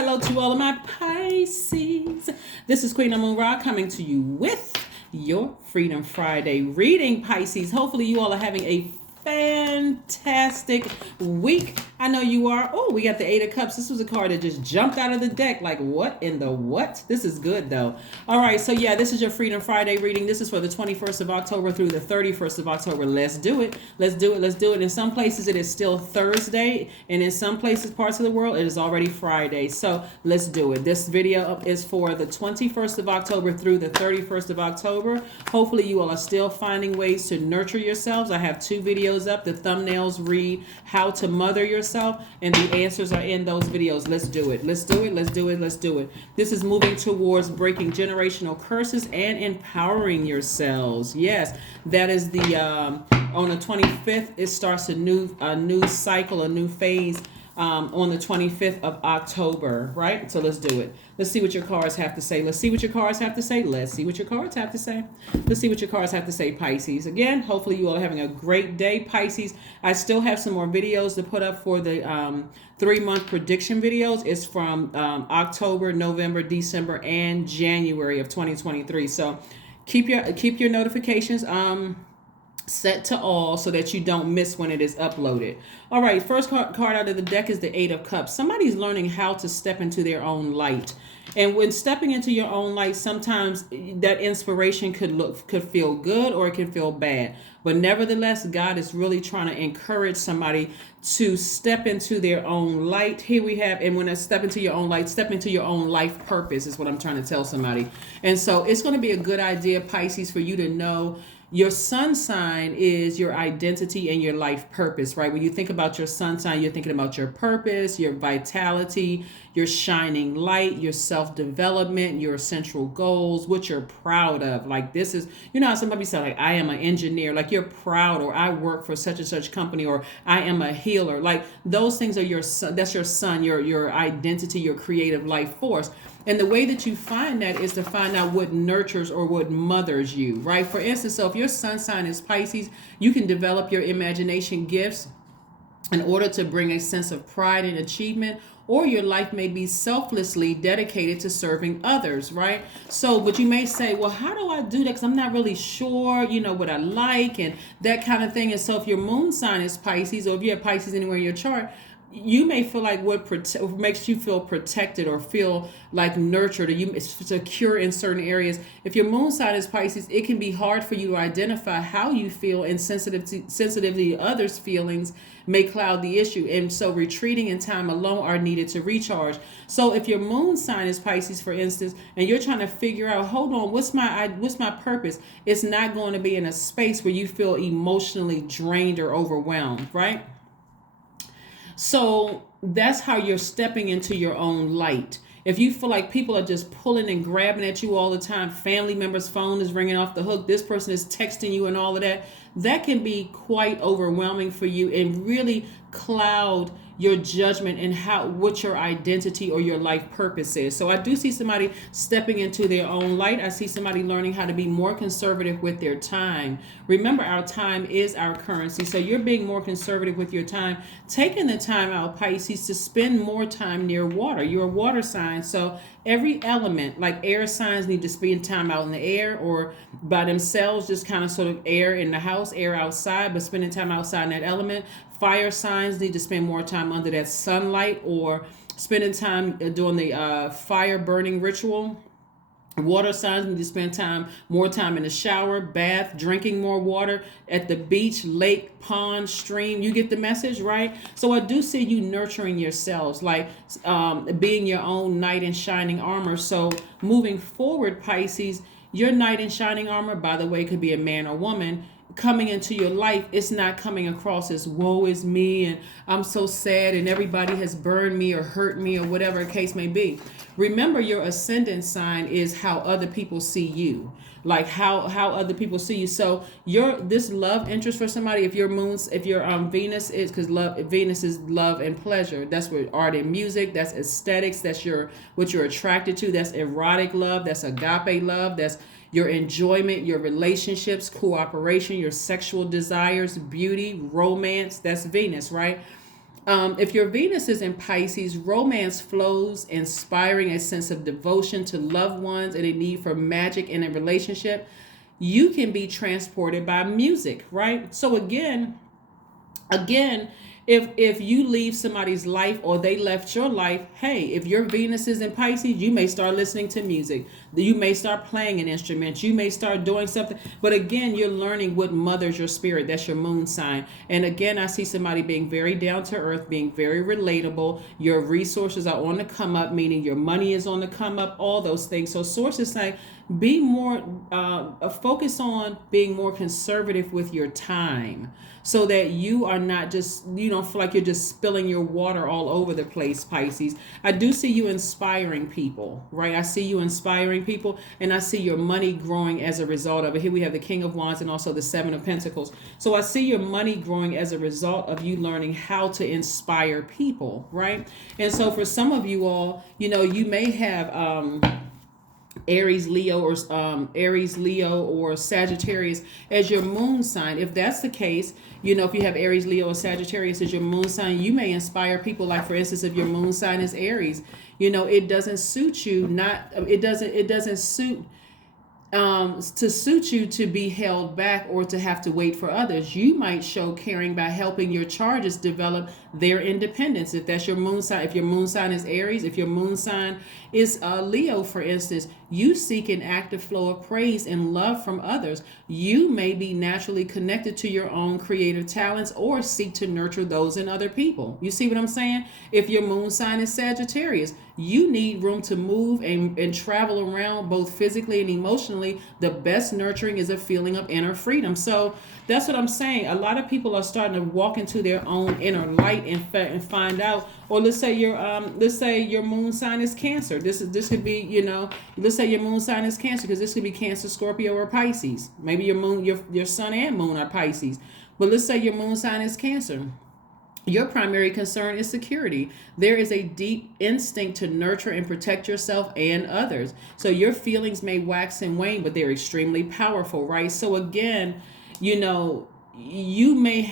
Hello to all of my Pisces. This is Queen Amun Ra coming to you with your Freedom Friday reading, Pisces. Hopefully you all are having a fantastic week. I know you are. Oh, we got the Eight of Cups. This was a card that just jumped out of the deck. Like, what in the what? This is good, though. All right, so yeah, this is your Freedom Friday reading. This is for the 21st of October through the 31st of October. Let's do it. Let's do it. Let's do it. In some places, it is still Thursday, and in some places, parts of the world, it is already Friday. So let's do it. This video is for the 21st of October through the 31st of October. Hopefully, you all are still finding ways to nurture yourselves. I have 2 videos up. The thumbnails read how to mother yourself, and the answers are in those videos. Let's do it. Let's do it. Let's do it. Let's do it. This is moving towards breaking generational curses and empowering yourselves. Yes, that is the on the 25th. It starts a new cycle, a new phase. On the 25th of October, right? So let's do it. Let's see what your cards have to say. Let's see what your cards have to say. Let's see what your cards have to say. Let's see what your cards have to say, Pisces. Again, hopefully you all are having a great day, Pisces. I still have some more videos to put up for the 3-month prediction videos. It's from October, November, December, and January of 2023. So keep your notifications set to all so that you don't miss when it is uploaded. All right, first card out of the deck is the Eight of Cups. Somebody's learning how to step into their own light. And when stepping into your own light, sometimes that inspiration could feel good or it can feel bad. But nevertheless, God is really trying to encourage somebody to step into their own light. Here we have, and when I step into your own light, step into your own life purpose is what I'm trying to tell somebody. And so it's going to be a good idea, Pisces, for you to know your sun sign is your identity and your life purpose, right? When you think about your sun sign, you're thinking about your purpose, your vitality, your shining light, your self-development, your central goals, what you're proud of. Like this is, you know how somebody said, like, I am an engineer, like you're proud, or I work for such and such company, or I am a healer. Like those things are your sun, that's your sun, your identity, your creative life force. And the way that you find that is to find out what nurtures or what mothers you, right? For instance, so if your sun sign is Pisces, you can develop your imagination gifts in order to bring a sense of pride and achievement, or your life may be selflessly dedicated to serving others, right? So, but you may say, well, how do I do that? Because I'm not really sure, what I like and that kind of thing. And so if your moon sign is Pisces, or if you have Pisces anywhere in your chart, you may feel like what makes you feel protected or feel like nurtured, or you secure in certain areas. If your moon sign is Pisces, it can be hard for you to identify how you feel, and sensitivity to others' feelings may cloud the issue. And so retreating and time alone are needed to recharge. So if your moon sign is Pisces, for instance, and you're trying to figure out, hold on, what's my purpose? It's not going to be in a space where you feel emotionally drained or overwhelmed, right? So that's how you're stepping into your own light. If you feel like people are just pulling and grabbing at you all the time, family members' phone is ringing off the hook, this person is texting you and all of that, that can be quite overwhelming for you and really cloud your judgment and what your identity or your life purpose is. So I do see somebody stepping into their own light. I see somebody learning how to be more conservative with their time. Remember, our time is our currency. So you're being more conservative with your time, taking the time out, Pisces, to spend more time near water. You're a water sign. So every element, like air signs, need to spend time out in the air or by themselves, just kind of sort of air in the house, air outside, but spending time outside in that element. Fire signs need to spend more time under that sunlight or spending time doing the fire burning ritual. Water signs need to spend more time in the shower, bath, drinking more water, at the beach, lake, pond, stream. You get the message, right? So I do see you nurturing yourselves, like being your own knight in shining armor. So moving forward, Pisces, your knight in shining armor, by the way, could be a man or woman, coming into your life. It's not coming across as woe is me and I'm so sad and everybody has burned me or hurt me or whatever the case may be. Remember, your ascendant sign is how other people see you, like how other people see you. So this love interest for somebody, if your Venus is, because Venus is love and pleasure. That's what art and music, that's aesthetics, that's what you're attracted to, that's erotic love, that's agape love, that's your enjoyment, your relationships, cooperation, your sexual desires, beauty, romance. That's Venus, right? If your Venus is in Pisces, romance flows, inspiring a sense of devotion to loved ones and a need for magic in a relationship. You can be transported by music, right? So again, if you leave somebody's life or they left your life, hey, if your Venus is in Pisces, you may start listening to music. You may start playing an instrument. You may start doing something. But again, you're learning what mothers your spirit. That's your moon sign. And again, I see somebody being very down to earth, being very relatable. Your resources are on the come up, meaning your money is on the come up, all those things. So sources say be more, focus on being more conservative with your time, so that you are not just, you don't feel like you're just spilling your water all over the place, Pisces. I do see you inspiring people, right? I see you inspiring people, and I see your money growing as a result of it. Here we have the King of Wands and also the Seven of Pentacles. So I see your money growing as a result of you learning how to inspire people, right? And so for some of you all, you may have Aries, Leo, or Sagittarius as your moon sign. If that's the case, if you have Aries, Leo, or Sagittarius as your moon sign, you may inspire people. Like, for instance, if your moon sign is Aries, it doesn't suit you. It doesn't suit to suit you to be held back or to have to wait for others. You might show caring by helping your charges develop their independence. If that's your moon sign, if your moon sign is Aries, if your moon sign is Leo, for instance, you seek an active flow of praise and love from others. You may be naturally connected to your own creative talents or seek to nurture those in other people. You see what I'm saying? If your moon sign is Sagittarius, you need room to move and travel around both physically and emotionally. The best nurturing is a feeling of inner freedom. So that's what I'm saying. A lot of people are starting to walk into their own inner light and find out. Or let's say your moon sign is Cancer. This could be, let's say your moon sign is Cancer, because this could be Cancer, Scorpio, or Pisces. Maybe your sun and moon are Pisces. But let's say your moon sign is Cancer. Your primary concern is security. There is a deep instinct to nurture and protect yourself and others. So your feelings may wax and wane, but they're extremely powerful, right? So again, you may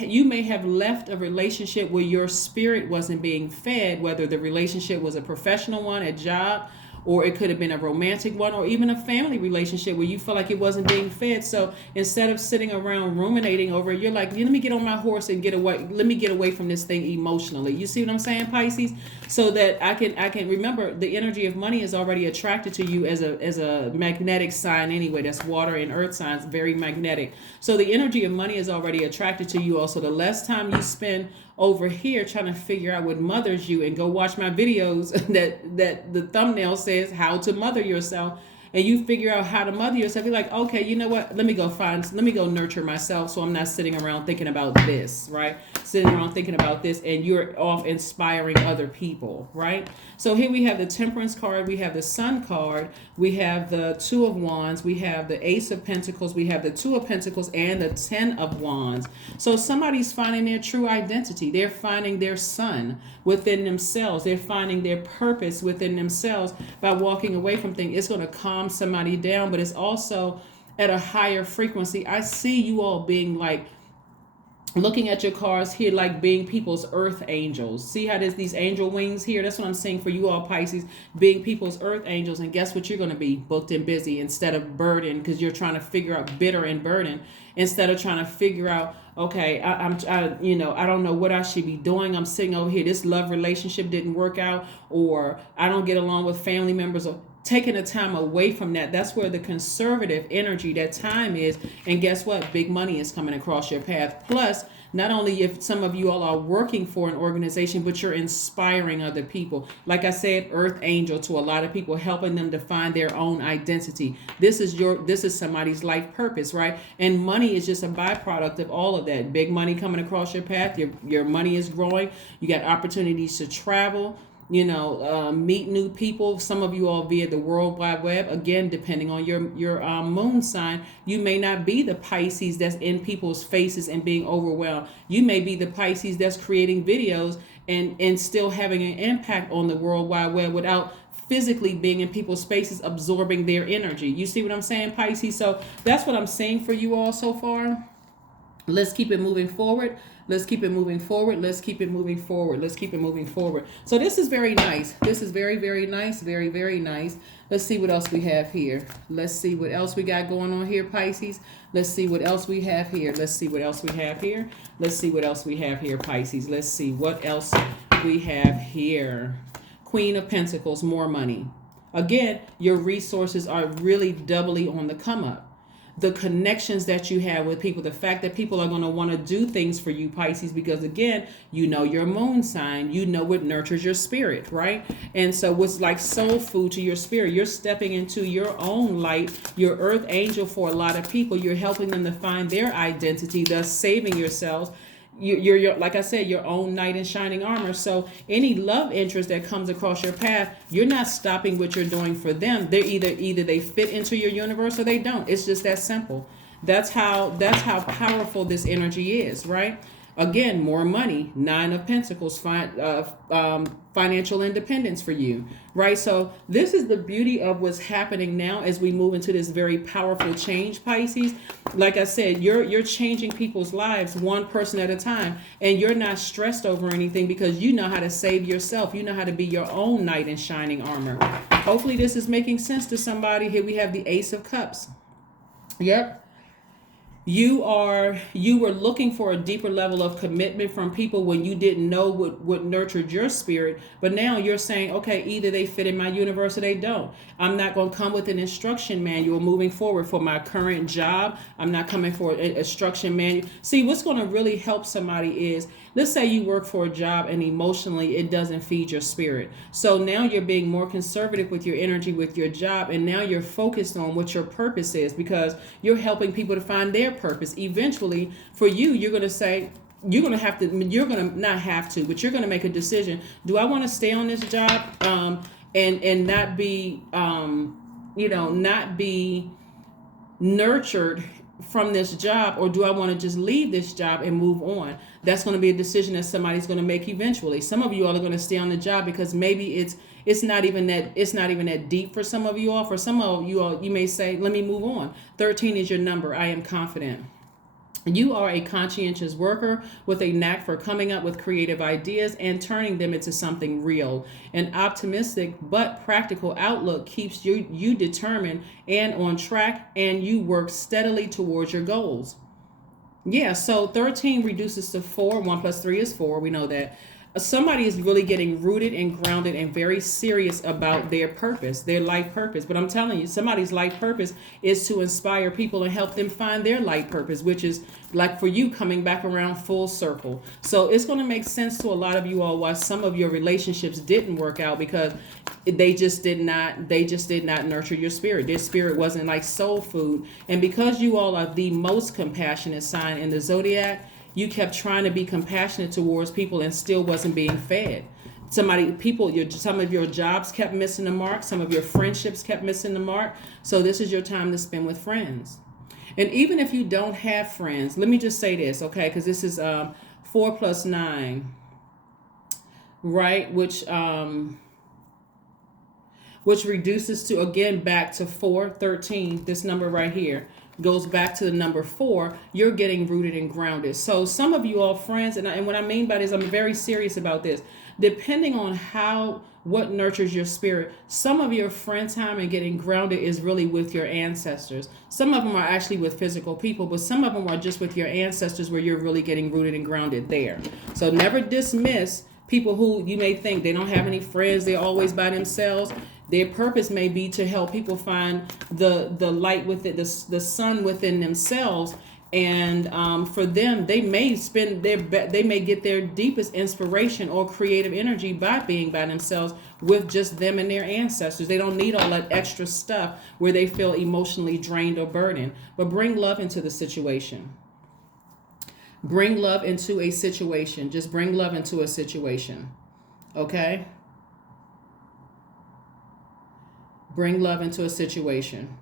have left a relationship where your spirit wasn't being fed, whether the relationship was a professional one, a job, or it could have been a romantic one, or even a family relationship where you feel like it wasn't being fed. So instead of sitting around ruminating over it, you're like, let me get on my horse and get away. Let me get away from this thing emotionally. You see what I'm saying, Pisces? So that I can remember the energy of money is already attracted to you as a magnetic sign anyway. That's water and earth signs, very magnetic. So the energy of money is already attracted to you. Also, the less time you spend over here trying to figure out what mothers you, and go watch my videos that the thumbnail says how to mother yourself, and you figure out how to mother yourself. You're like, okay, you know what? Let me go nurture myself, so I'm not sitting around thinking about this, right? Sitting around thinking about this, and you're off inspiring other people, right? So here we have the Temperance card, we have the Sun card, we have the Two of Wands, we have the Ace of Pentacles, we have the Two of Pentacles, and the Ten of Wands. So somebody's finding their true identity. They're finding their sun within themselves. They're finding their purpose within themselves by walking away from things. It's going to calm somebody down, but it's also at a higher frequency. I see you all being like, looking at your cards here, like being people's earth angels. See how there's these angel wings here? That's what I'm saying for you all, Pisces, being people's earth angels. And guess what? You're going to be booked and busy instead of burdened, because you're trying to figure out bitter and burden, instead of trying to figure out, okay, I don't know what I should be doing. I'm sitting over here. This love relationship didn't work out, or I don't get along with family members, or taking the time away from that. That's where the conservative energy, that time is. And guess what? Big money is coming across your path. Plus, not only if some of you all are working for an organization, but you're inspiring other people. Like I said, earth angel to a lot of people, helping them to find their own identity. This is somebody's life purpose, right? And money is just a byproduct of all of that. Big money coming across your path. Your money is growing. You got opportunities to travel, meet new people. Some of you all via the World Wide Web. Again, depending on your moon sign, you may not be the Pisces that's in people's faces and being overwhelmed. You may be the Pisces that's creating videos and still having an impact on the World Wide Web without physically being in people's spaces, absorbing their energy. You see what I'm saying, Pisces? So that's what I'm saying for you all so far. Let's keep it moving forward. Let's keep it moving forward. Let's keep it moving forward. Let's keep it moving forward. So this is very nice. This is very, very nice. Very, very nice. Let's see what else we have here. Let's see what else we got going on here, Pisces. Let's see what else we have here. Let's see what else we have here. Let's see what else we have here, Pisces. Let's see what else we have here. Queen of Pentacles, more money. Again, your resources are really doubly on the come up. The connections that you have with people, the fact that people are going to want to do things for you, Pisces, because again, you know your moon sign, you know what nurtures your spirit, right? And so what's like soul food to your spirit, you're stepping into your own light, your earth angel for a lot of people. You're helping them to find their identity, thus saving yourselves. You're like I said, your own knight in shining armor. So any love interest that comes across your path, you're not stopping what you're doing for them. They're either they fit into your universe or they don't. It's just that simple. That's how powerful this energy is, right? Again, more money, 9 of Pentacles, financial independence for you, right? So this is the beauty of what's happening now as we move into this very powerful change, Pisces. Like I said, you're changing people's lives one person at a time, and you're not stressed over anything because you know how to save yourself. You know how to be your own knight in shining armor. Hopefully this is making sense to somebody. Here we have the Ace of Cups. Yep. You were looking for a deeper level of commitment from people when you didn't know what nurtured your spirit. But now you're saying, okay, either they fit in my universe or they don't. I'm not going to come with an instruction manual moving forward for my current job. I'm not coming for an instruction manual. See, what's going to really help somebody is, let's say you work for a job and emotionally it doesn't feed your spirit. So now you're being more conservative with your energy with your job, and now you're focused on what your purpose is because you're helping people to find their purpose. Eventually, for you, you're going to say, you're going to not have to, but you're going to make a decision. Do I want to stay on this job and not be, not be nurtured from this job, or do I want to just leave this job and move on? That's going to be a decision that somebody's going to make eventually. Some of you all are going to stay on the job because maybe it's not even that deep for some of you all. For some of you all, you may say, let me move on. 13 is your number. I am confident. You are a conscientious worker with a knack for coming up with creative ideas and turning them into something real. An optimistic but practical outlook keeps you determined and on track, and you work steadily towards your goals. Yeah, so 13 reduces to 4. 1 plus 3 is 4. We know that. Somebody is really getting rooted and grounded and very serious about their purpose, their life purpose. But I'm telling you, somebody's life purpose is to inspire people and help them find their life purpose, which is like for you coming back around full circle. So it's going to make sense to a lot of you all why some of your relationships didn't work out, because they just did not nurture your spirit. Their spirit wasn't like soul food. And because you all are the most compassionate sign in the Zodiac, you kept trying to be compassionate towards people and still wasn't being fed. Some of your jobs kept missing the mark. Some of your friendships kept missing the mark. So this is your time to spend with friends. And even if you don't have friends, let me just say this, okay? Because this is 4 plus 9, right? Which reduces to, again, back to 4, 13, this number right here. Goes back to the number 4. You're getting rooted and grounded. So some of you all friends, and what I mean by this, I'm very serious about this. Depending on what nurtures your spirit, some of your friend time and getting grounded is really with your ancestors. Some of them are actually with physical people, but some of them are just with your ancestors where you're really getting rooted and grounded there. So never dismiss people who you may think they don't have any friends, they're always by themselves. Their purpose may be to help people find the light within the sun within themselves, and for them, they may get their deepest inspiration or creative energy by being by themselves with just them and their ancestors. They don't need all that extra stuff where they feel emotionally drained or burdened. But bring love into the situation. Bring love into a situation. Just bring love into a situation. Okay? Bring love into a situation.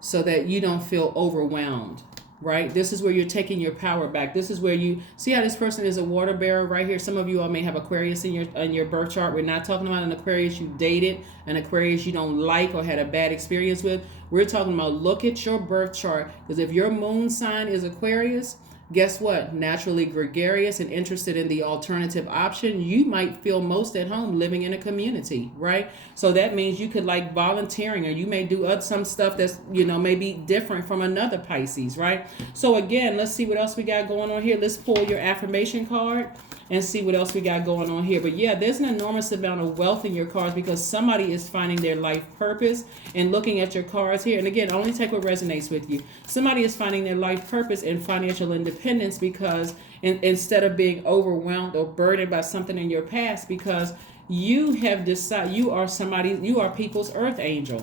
So that you don't feel overwhelmed. right? This is where you're taking your power back. This is where you see how this person is a water bearer right here. Some of you all may have Aquarius in your birth chart. We're not talking about an Aquarius you dated, an Aquarius you don't like or had a bad experience with. We're talking about look at your birth chart, because if your moon sign is Aquarius, guess what? Naturally gregarious and interested in the alternative option, you might feel most at home living in a community, right? So that means you could like volunteering, or you may do some stuff that's, maybe different from another Pisces, right? So again, let's see what else we got going on here. Let's pull your affirmation card and see what else we got going on here. But yeah, there's an enormous amount of wealth in your cards, because somebody is finding their life purpose. And looking at your cards here, and again, only take what resonates with you. Somebody is finding their life purpose and financial independence, because instead of being overwhelmed or burdened by something in your past, because you have decided you are people's earth angel.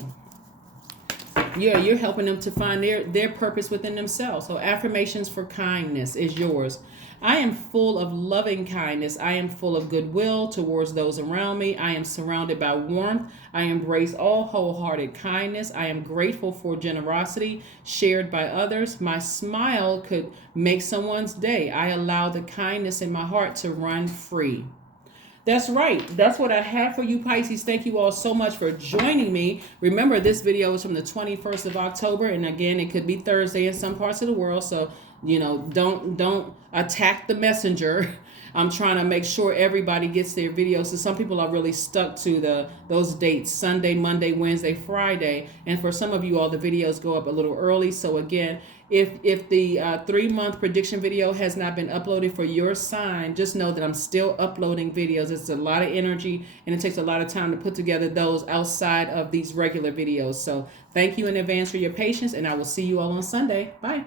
Yeah, you're helping them to find their purpose within themselves. So affirmations for kindness is yours. I am full of loving kindness. I am full of goodwill towards those around me. I am surrounded by warmth. I embrace all wholehearted kindness. I am grateful for generosity shared by others. My smile could make someone's day. I allow the kindness in my heart to run free. That's right. That's what I have for you, Pisces. Thank you all so much for joining me. Remember, this video is from the 21st of October. And again, it could be Thursday in some parts of the world. So, don't attack the messenger. I'm trying to make sure everybody gets their videos. So some people are really stuck to those dates: Sunday, Monday, Wednesday, Friday. And for some of you all, the videos go up a little early. So again, if the 3-month prediction video has not been uploaded for your sign, just know that I'm still uploading videos. It's a lot of energy, and it takes a lot of time to put together those outside of these regular videos. So thank you in advance for your patience, and I will see you all on Sunday. Bye.